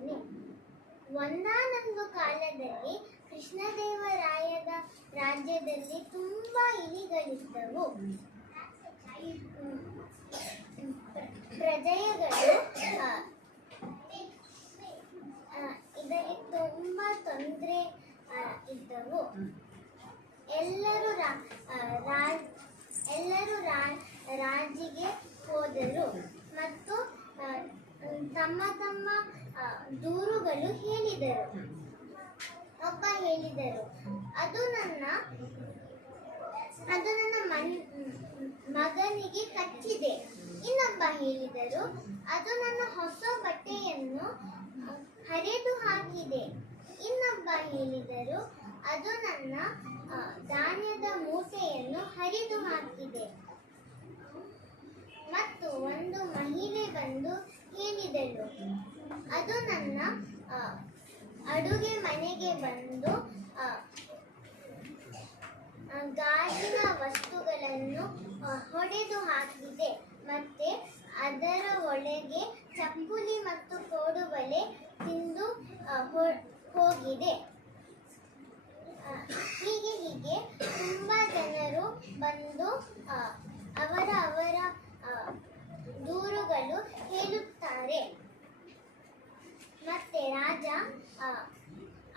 ಹೇಳ್ತೇನೆ. ಒಂದಾನೊಂದು ಕಾಲದಲ್ಲಿ ಕೃಷ್ಣದೇವರಾಯದ ರಾಜ್ಯದಲ್ಲಿ ತುಂಬಾ ಇಲಿಗಳಿದ್ದವು. ಪ್ರಜೆಗಳು ಇದಕ್ಕೆ ತುಂಬಾ ತೊಂದರೆ ಇದ್ದವು. ಎಲ್ಲರೂ ರಾಜಿಗೆ ಹೋದರು ಮತ್ತು ತಮ್ಮ ತಮ್ಮ ದೂರುಗಳು ಹೇಳಿದರು. ಒಬ್ಬ ಹೇಳಿದರು, ಅದು ನನ್ನ ಮಗನಿಗೆ ಕಚ್ಚಿದೆ. ಇನ್ನೊಬ್ಬ ಹೇಳಿದರು, ಅದು ನನ್ನ ಹೊಸ ಬಟ್ಟೆಯನ್ನು ಹರಿದು ಹಾಕಿದೆ. ಇನ್ನೊಬ್ಬ ಹೇಳಿದರು, ಅದು ನನ್ನ ಧಾನ್ಯದ ಮೂಟೆಯನ್ನು ಹರಿದು ಹಾಕಿದೆ. ಮತ್ತು ಒಂದು ಮಹಿಳೆ ಬಂದು ಹೇಳಿದಳು, ಅದು ನನ್ನ ಅಡುಗೆ ಮನೆಗೆ ಬಂದು ಗಾಜಿನ ವಸ್ತುಗಳನ್ನು ಹೊಡೆದು ಹಾಕಿದೆ. ಮತ್ತೆ ಅದರ ಒಳಗೆ ಚಪ್ಪಲಿ ಮತ್ತು ಕೋಡುಬಳೆ ತಿಂದು ಹೋಗಿದೆ. ಹೀಗೆ ತುಂಬಾ ಜನರು ಬಂದು ಅವರ ದೂರುಗಳು ಹೇಳುತ್ತಾರೆ. ಮತ್ತೆ ರಾಜ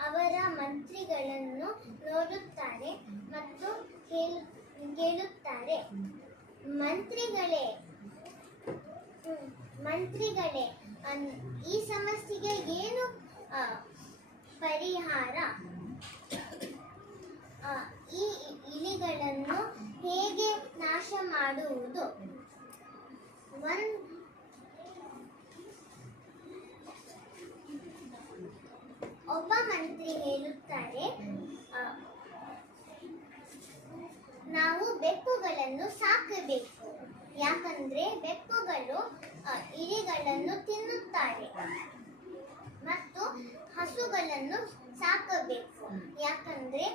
ಅವರ ಮಂತ್ರಿಗಳನ್ನು ನೋಡುತ್ತಾರೆ ಮತ್ತು ಕೇಳುತ್ತಾರೆ, ಮಂತ್ರಿಗಳೇ, ಈ ಸಮಸ್ಯೆಗೆ ಏನು ಪರಿಹಾರ? ಈ ಇಲಿಗಳನ್ನು ಹೇಗೆ ನಾಶ ಮಾಡುವುದು? ಒಬ್ಬ ಮಂತ್ರಿ ಹೇಳುತ್ತಾರೆ, ನಾವು ಬೆಕ್ಕುಗಳನ್ನು ಸಾಕಬೇಕು. ಯಾಕಂದ್ರೆ ಬೆಕ್ಕುಗಳು ಇಲಿಗಳನ್ನು ತಿನ್ನುತ್ತಾರೆ. ಮತ್ತು ಹಸುಗಳನ್ನು ಸಾಕಬೇಕು. ಯಾಕಂದ್ರೆ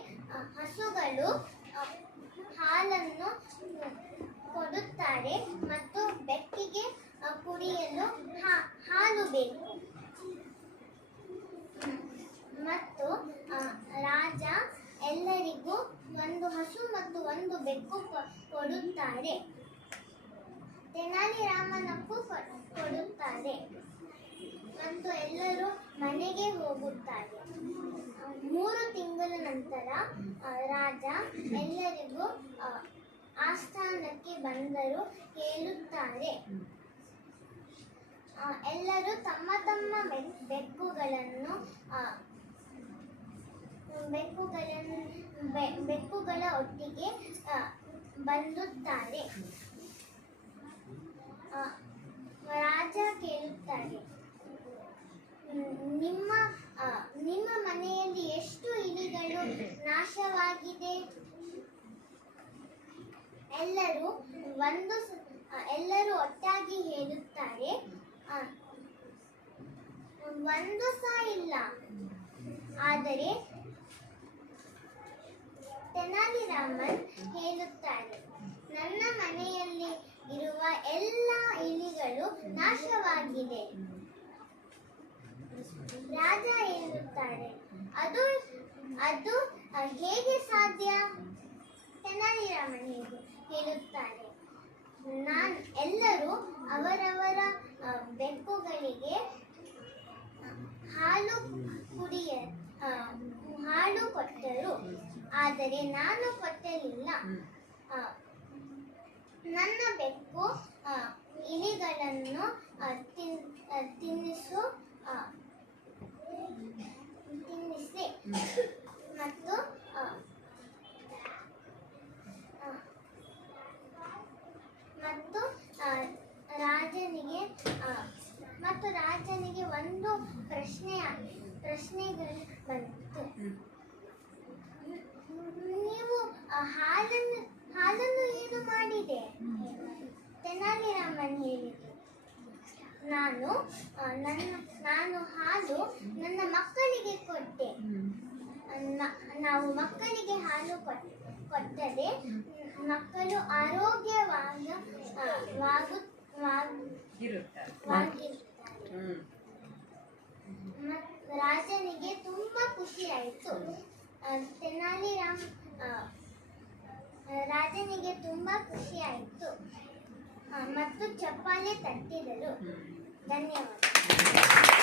ಹಸುಗಳು ಹಾಲನ್ನು ಕೊಡುತ್ತಾರೆ ಮತ್ತು ಬೆಕ್ಕಿಗೆ ಕುಡಿಯಲು ಹಾಲು ಬೇಕು. ಮತ್ತು ರಾಜ ಎಲ್ಲರಿಗೂ ಒಂದು ಹಸು ಮತ್ತು ಒಂದು ಬೆಕ್ಕು ಕೊಡುತ್ತಾರೆ. ತೆನಾಲಿ ರಾಮನಕ್ಕೂ ಕೊಡುತ್ತಾರೆ ಮತ್ತು ಎಲ್ಲರೂ ಮನೆಗೆ ಹೋಗುತ್ತಾರೆ. 3 ತಿಂಗಳ ನಂತರ ರಾಜ ಎಲ್ಲರಿಗೂ ಆಸ್ಥಾನಕ್ಕೆ ಬಂದರು ಹೇಳುತ್ತಾರೆ, ಎಲ್ಲರೂ ತಮ್ಮ ತಮ್ಮ ಬೆಕ್ಕುಗಳ ಒಟ್ಟಿಗೆ ಬಂದುತ್ತಾರೆ. ರಾಜ ಕೇಳುತ್ತಾರೆ, ನಿಮ್ಮ ಮನೆಯಲ್ಲಿ ಎಷ್ಟು ಇಲಿಗಳು ನಾಶವಾಗಿದೆ? ಎಲ್ಲರೂ ಒಟ್ಟಾಗಿ ಹೇಳುತ್ತಾರೆ, ಒಂದು ಸಹ ಇಲ್ಲ. ಆದರೆ ತೆನಾಲಿ ರಾಮನ್ ಹೇಳುತ್ತಾರೆ, ನನ್ನ ಮನೆಯಲ್ಲಿ ಇರುವ ಎಲ್ಲ ಇಲಿಗಳು ನಾಶವಾಗಿದೆ. ರಾಜ ಹೇಳುತ್ತಾರೆ, ಅದು ಹೇಗೆ ಸಾಧ್ಯ? ತೆನಾಲಿ ರಾಮನ್ ಹೇಳುತ್ತಾರೆ, ಎಲ್ಲರೂ ಅವರವರ ಬೆಕ್ಕುಗಳಿಗೆ ಹಾಲು ಕೊಟ್ಟರು, ಆದರೆ ನಾನು ಕೊಟ್ಟಲಿಲ್ಲ. ನನ್ನ ಬೆಕ್ಕು ಇಲಿಗಳನ್ನು ತಿನ್ನಿಸಿ ಮತ್ತು ರಾಜನಿಗೆ ಒಂದು ಪ್ರಶ್ನೆಗಳು ಬಂತು. ನೀವು ಹಾಲನ್ನು ಏನು ಮಾಡಿದೆ? ತೆನಾಲಿ ರಾಮನ್ ಹೇಳಿದರು, ನಾನು ಹಾಲು ನನ್ನ ಮಕ್ಕಳಿಗೆ ಕೊಟ್ಟೆ. ನಾವು ಮಕ್ಕಳಿಗೆ ಹಾಲು ಕೊಟ್ಟರೆ ಮಕ್ಕಳು ಆರೋಗ್ಯವಾಗಿರುತ್ತಾರೆ. ಆಯಿತು. ತೆನಾಲಿ ರಾಜನಿಗೆ ತುಂಬ ಖುಷಿ ಆಯಿತು ಮತ್ತು ಚಪ್ಪಾಳೆ ತಟ್ಟಿದರು. ಧನ್ಯವಾದ.